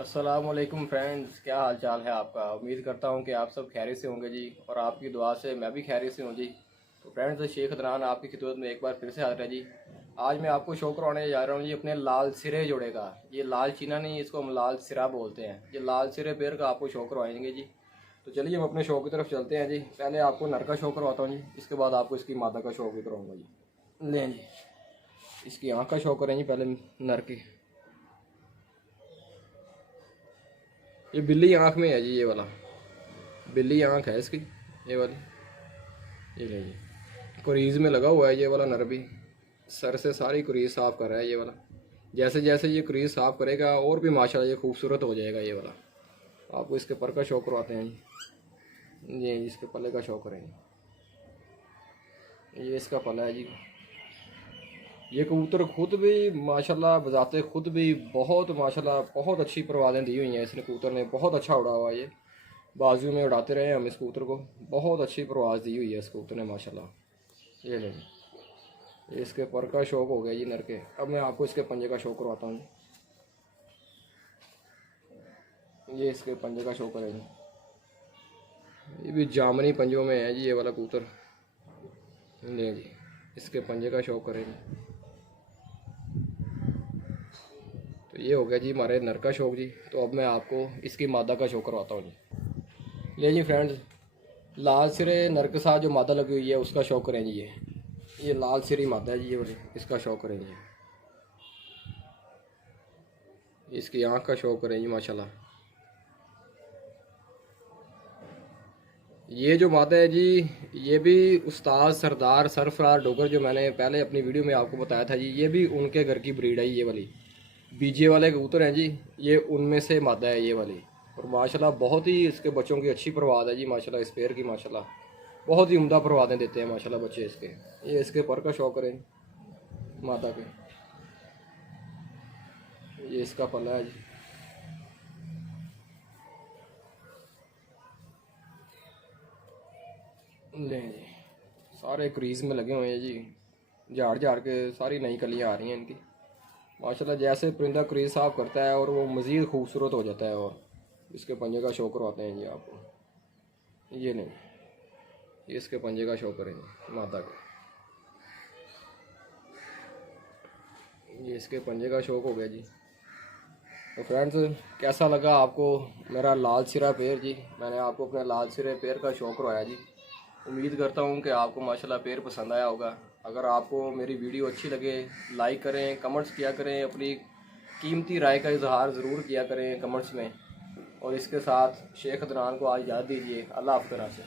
अस्सलामुअलैकुम फ्रेंड्स, क्या हाल चाल है आपका। उम्मीद करता हूँ कि आप सब खैरियत से होंगे जी, और आपकी दुआ से मैं भी खैरियत से हूँ जी। तो फ्रेंड्स, शेख अदनान आपकी खिदमत में एक बार फिर से हाजिर है जी। आज मैं आपको शो करवाने जा रहा हूँ जी अपने लाल सिरे जोड़े का। ये लाल चीना नहीं, इसको हम लाल सिरा बोलते हैं। ये लाल सिरे पेड़ का आपको शो करवाएंगे जी। तो चलिए हम अपने शो की तरफ चलते हैं जी। पहले आपको नर का शो करवाता हूँ जी, इसके बाद आपको इसकी मादा का शो भी करवाऊँगा जी। लें जी, इसकी आँख का शो करें जी पहले नर की। ये बिल्ली आँख में है जी, ये वाला बिल्ली आँख है इसकी, ये वाली। ये ले जी, कुरीज में लगा हुआ है ये वाला नर भी। सर से सारी कुरीज साफ़ कर रहा है ये वाला। जैसे जैसे ये कुरीज साफ़ करेगा और भी माशाल्लाह ये खूबसूरत हो जाएगा ये वाला। आपको इसके पर का शौक करवाते हैं जी। ये इसके पल्ले का शौक करेंगे। ये इसका पल्ला है जी। ये कबूतर खुद भी माशाल्लाह बजाते खुद भी बहुत माशाल्लाह बहुत अच्छी परवाज़ें दी हुई हैं इसने। कबूतर ने बहुत अच्छा उड़ा हुआ ये, बाजू में उड़ाते रहे हम इस कबूतर को। बहुत अच्छी परवाज़ दी हुई है इस कबूतर ने माशाल्लाह। ये ले, ये इसके पर का शौक हो गया जी नर के। अब मैं आपको इसके पंजे का शौक करवाता हूँ। ये इसके पंजे का शौक करेंगे। ये भी जामनी पंजों में है जी ये वाला कबूतर। ले जी, इसके पंजे का शौक करेंगे। तो ये हो गया जी हमारे नर का शौक जी। तो अब मैं आपको इसकी मादा का शौक करवाता हूँ जी। ले जी फ्रेंड्स, लाल सिरे नर के साथ जो मादा लगी हुई है उसका शौक करें जी। ये लाल सिरी मादा है जी, ये वाली, इसका शौक करें जी। इसकी आँख का शौक करें जी माशाल्लाह। ये जो मादा है जी, ये भी उस्ताद सरदार सरफराज डोगर, जो मैंने पहले अपनी वीडियो में आपको बताया था जी, ये भी उनके घर की ब्रीड है। ये वाली बीजे वाले कबूतर हैं जी, ये उनमें से मादा है ये वाली। और माशाल्लाह बहुत ही इसके बच्चों की अच्छी परवाज़ है जी माशाल्लाह। इस पेड़ की माशाल्लाह बहुत ही उम्दा परवाज़ें देते हैं माशाल्लाह बच्चे इसके। ये इसके पर का शौक करें मादा के। ये इसका पल्ला है जी। ले जी, सारे क्रीज में लगे हुए हैं जी। झाड़ झाड़ के सारी नई कलियाँ आ रही हैं इनकी माशाल्लाह। जैसे परिंदा क्रीज साफ करता है और वो मज़ीद खूबसूरत हो जाता है। और इसके पंजे का शो करवाते हैं जी आपको। ये नहीं, ये इसके पंजे का शो करेंगे मादा का। ये इसके पंजे का शौक हो गया जी। तो फ्रेंड्स, कैसा लगा आपको मेरा लाल सिरा पेड़ जी। मैंने आपको अपने लाल सिरे पेड़ का शौक करवाया जी। उम्मीद करता हूँ कि आपको माशाल्लाह पेड़ पसंद आया होगा। अगर आपको मेरी वीडियो अच्छी लगे, लाइक करें, कमेंट्स किया करें, अपनी कीमती राय का इजहार ज़रूर किया करें कमेंट्स में। और इसके साथ शेख अदनान को आज याद दीजिए। अल्लाह हाफ़िज़।